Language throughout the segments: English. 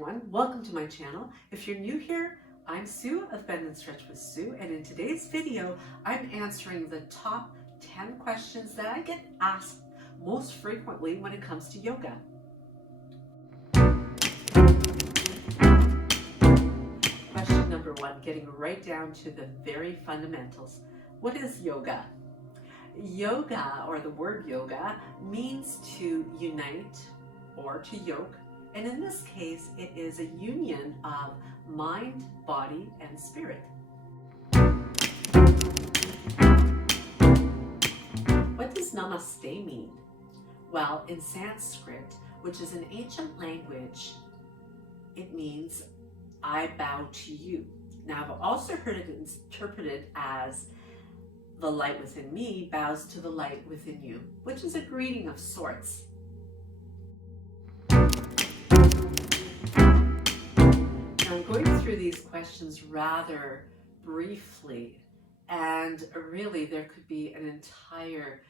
everyone, welcome to my channel. If you're new here, I'm Sue of Bendnstretch with Sue, and in today's video I'm answering the top 10 questions that I get asked most frequently when it comes to yoga. Question number one, getting right down to the very fundamentals. What is yoga? Yoga, or the word yoga, means to unite or to yoke, and in this case it is a union of mind, body, and spirit. What does namaste mean? Well, in Sanskrit, which is an ancient language, it means I bow to you. Now, I've also heard it interpreted as the light within me bows to the light within you, which is a greeting of sorts. Now, I'm going through these questions rather briefly, and really there could be an entire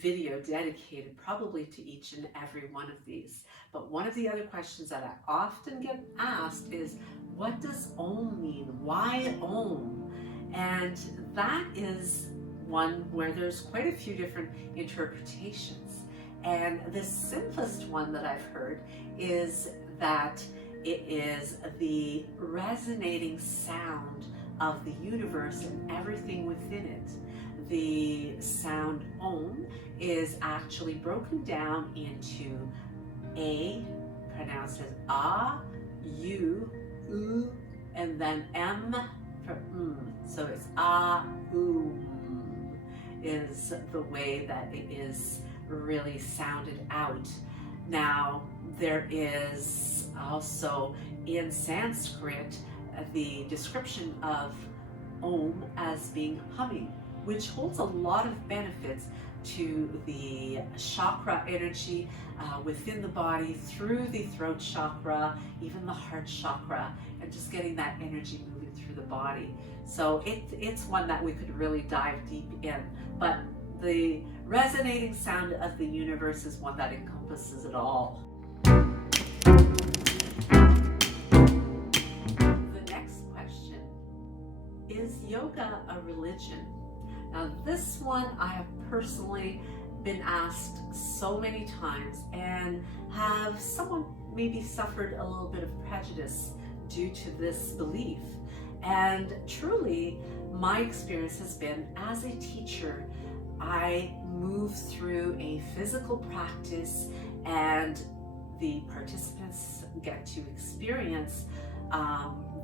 video dedicated probably to each and every one of these. But one of the other questions that I often get asked is, what does Om mean? Why Om? And that is one where there's quite a few different interpretations. And the simplest one that I've heard is that it is the resonating sound of the universe and everything within it. The sound Om is actually broken down into A, pronounced as A, U, U, and then M for So it's is the way that it is really sounded out. Now, there is also in Sanskrit the description of Om as being humming, which holds a lot of benefits to the chakra energy within the body, through the throat chakra, even the heart chakra, and just getting that energy moving through the body. So it's one that we could really dive deep in, but the resonating sound of the universe is one that encompasses it all. The next question, is yoga a religion? Now, this one I have personally been asked so many times, and have someone maybe suffered a little bit of prejudice due to this belief. And truly, my experience has been, as a teacher, I move through a physical practice, and the participants get to experience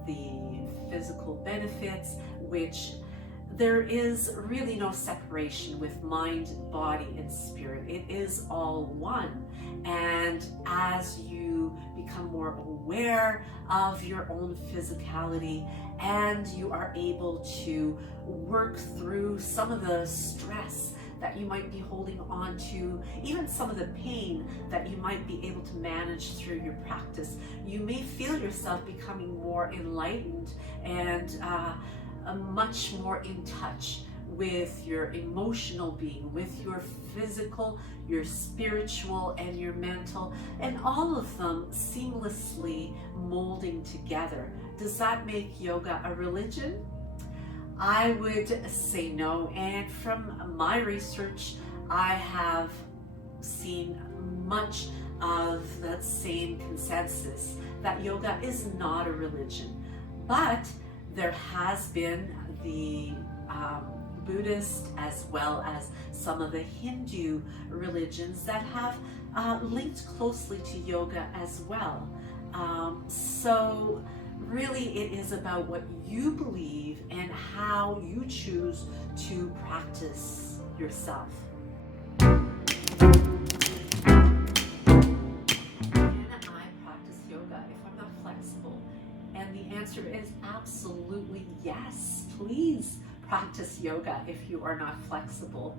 the physical benefits, which there is really no separation with mind, body, and spirit. It is all one. And as you become more aware of your own physicality, and you are able to work through some of the stress that you might be holding on to, even some of the pain that you might be able to manage through your practice, you may feel yourself becoming more enlightened and much more in touch with your emotional being, with your physical, your spiritual, and your mental, and all of them seamlessly molding together. Does that make yoga a religion? I would say no, and from my research, I have seen much of that same consensus that yoga is not a religion. But there has been the Buddhist, as well as some of the Hindu religions, that have linked closely to yoga as well. So really it is about what you believe and how you choose to practice yourself. Can I practice yoga if I'm not flexible? And the answer is absolutely yes. Please practice yoga if you are not flexible.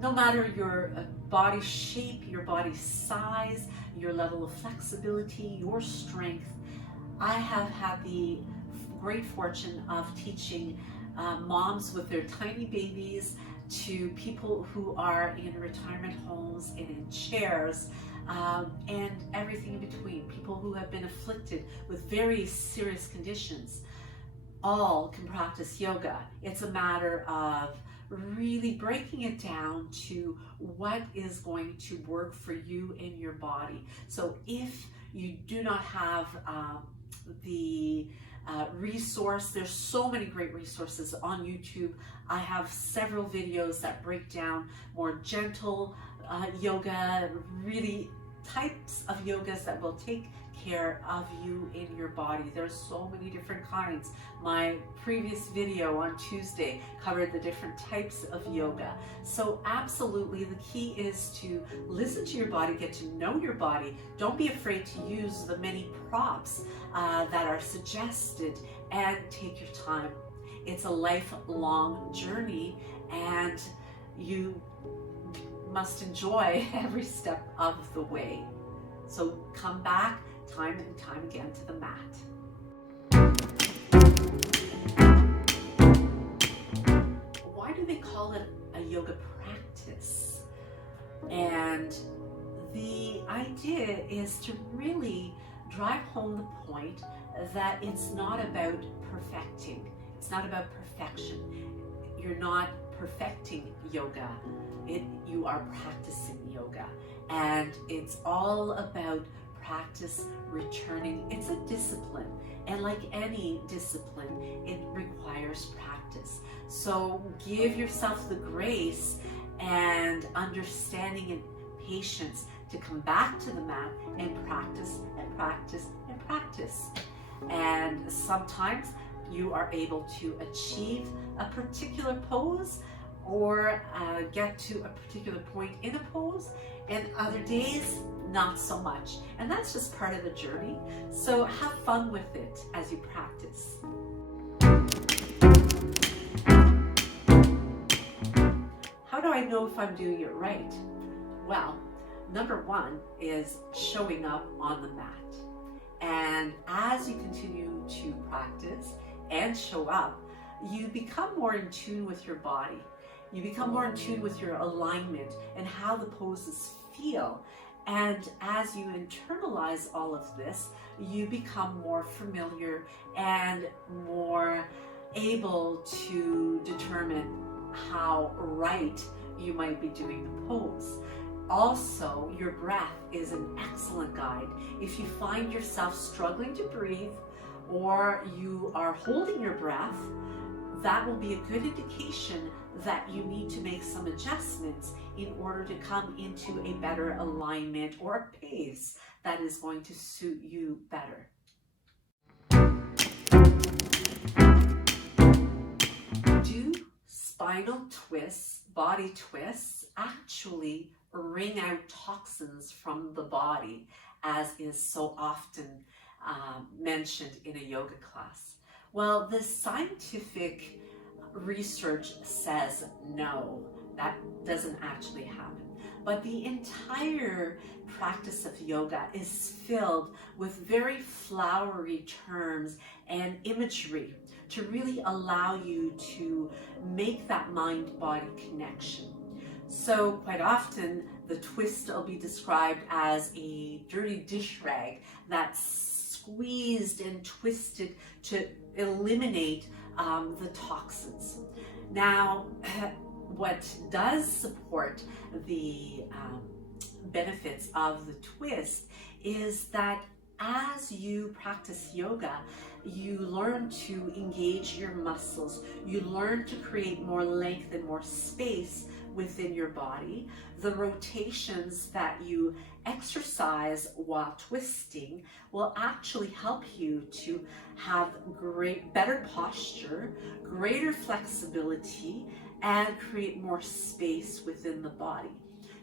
No matter your body shape, your body size, your level of flexibility, your strength, I have had the great fortune of teaching moms with their tiny babies to people who are in retirement homes and in chairs, and everything in between. People who have been afflicted with very serious conditions, all can practice yoga. It's a matter of really breaking it down to what is going to work for you in your body. So if you do not have the resource, there's so many great resources on YouTube. I have several videos that break down more gentle yoga, really types of yogas that will take care of you in your body. There's so many different kinds. My previous video on Tuesday covered the different types of yoga. So absolutely, the key is to listen to your body, get to know your body. Don't be afraid to use the many props that are suggested, and take your time. It's a lifelong journey, and you must enjoy every step of the way. So come back time and time again to the mat. Why do they call it a yoga practice? And the idea is to really drive home the point that it's not about perfecting. It's not about perfection. You're not perfecting yoga. You are practicing yoga. And it's all about practice, returning. It's a discipline, and like any discipline, it requires practice. So give yourself the grace and understanding and patience to come back to the mat and practice and practice and practice. And sometimes you are able to achieve a particular pose or get to a particular point in a pose, and other days not so much. And that's just part of the journey. So have fun with it as you practice. How do I know if I'm doing it right? Well, number one is showing up on the mat. And as you continue to practice and show up, you become more in tune with your body. You become more in tune with your alignment and how the poses feel. And as you internalize all of this, you become more familiar and more able to determine how right you might be doing the pose. Also, your breath is an excellent guide. If you find yourself struggling to breathe, or you are holding your breath, that will be a good indication that you need to make some adjustments in order to come into a better alignment or a pace that is going to suit you better. Do spinal twists, body twists, actually wring out toxins from the body, as is so often mentioned in a yoga class? Well, the scientific research says no, that doesn't actually happen. But the entire practice of yoga is filled with very flowery terms and imagery to really allow you to make that mind-body connection. So quite often the twist will be described as a dirty dish rag that's squeezed and twisted to eliminate the toxins. Now, what does support the benefits of the twist is that as you practice yoga, you learn to engage your muscles. You learn to create more length and more space within your body. The rotations that you exercise while twisting will actually help you to have better posture, greater flexibility, and create more space within the body.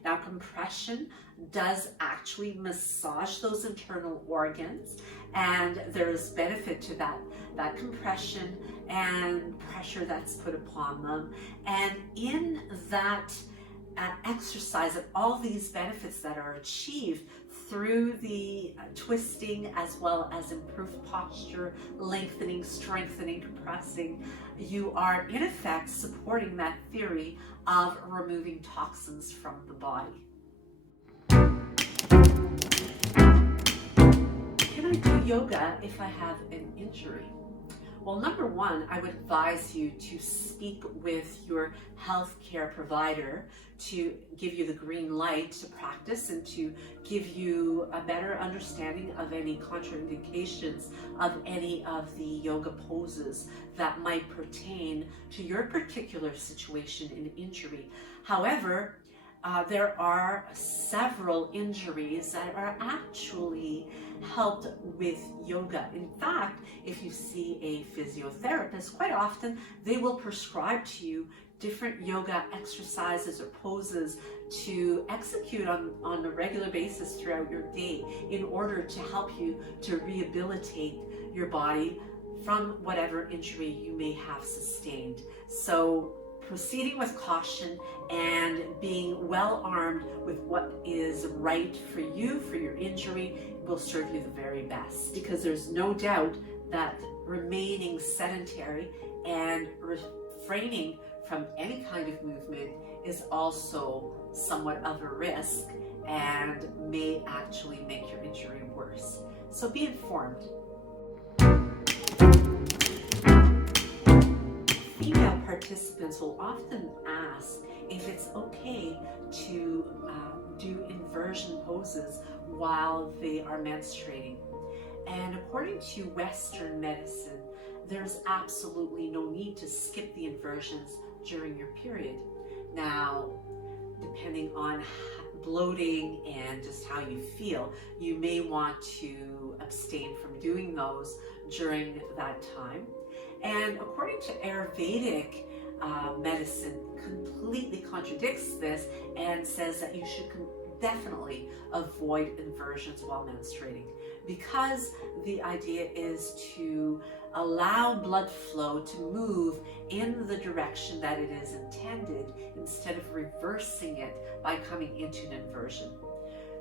Now, compression does actually massage those internal organs, and there's benefit to that compression and pressure that's put upon them. And in that exercise, and all these benefits that are achieved through the twisting, as well as improved posture, lengthening, strengthening, compressing, you are in effect supporting that theory of removing toxins from the body. I do yoga if I have an injury? Well, number one, I would advise you to speak with your healthcare provider to give you the green light to practice and to give you a better understanding of any contraindications of any of the yoga poses that might pertain to your particular situation and injury. However, there are several injuries that are actually helped with yoga. In fact, if you see a physiotherapist, quite often they will prescribe to you different yoga exercises or poses to execute on a regular basis throughout your day in order to help you to rehabilitate your body from whatever injury you may have sustained. So proceeding with caution and being well armed with what is right for you, for your injury, will serve you the very best. Because there's no doubt that remaining sedentary and refraining from any kind of movement is also somewhat of a risk and may actually make your injury worse. So be informed. Female participants will often ask if it's okay to do inversion poses while they are menstruating. And according to Western medicine, there's absolutely no need to skip the inversions during your period. Now, depending on bloating and just how you feel, you may want to abstain from doing those during that time. And according to Ayurvedic medicine, completely contradicts this and says that you should definitely avoid inversions while menstruating, because the idea is to allow blood flow to move in the direction that it is intended instead of reversing it by coming into an inversion.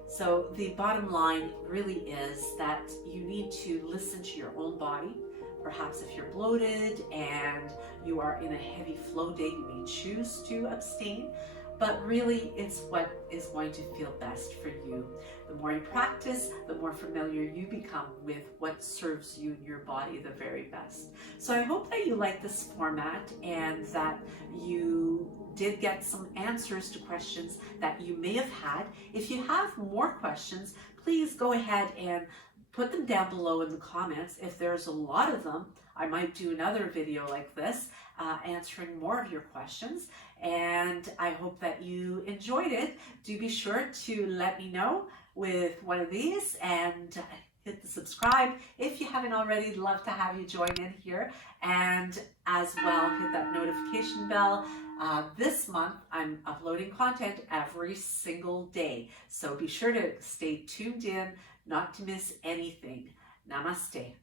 So the bottom line really is that you need to listen to your own body. Perhaps if you're bloated and you are in a heavy flow day, you may choose to abstain, but really it's what is going to feel best for you. The more you practice, the more familiar you become with what serves you and your body the very best. So I hope that you like this format and that you did get some answers to questions that you may have had. If you have more questions, please go ahead and put them down below in the comments. If there's a lot of them, I might do another video like this, answering more of your questions. And I hope that you enjoyed it. Do be sure to let me know with one of these and hit the subscribe. If you haven't already, I'd love to have you join in here. And as well, hit that notification bell. This month, I'm uploading content every single day. So be sure to stay tuned in, not to miss anything. Namaste.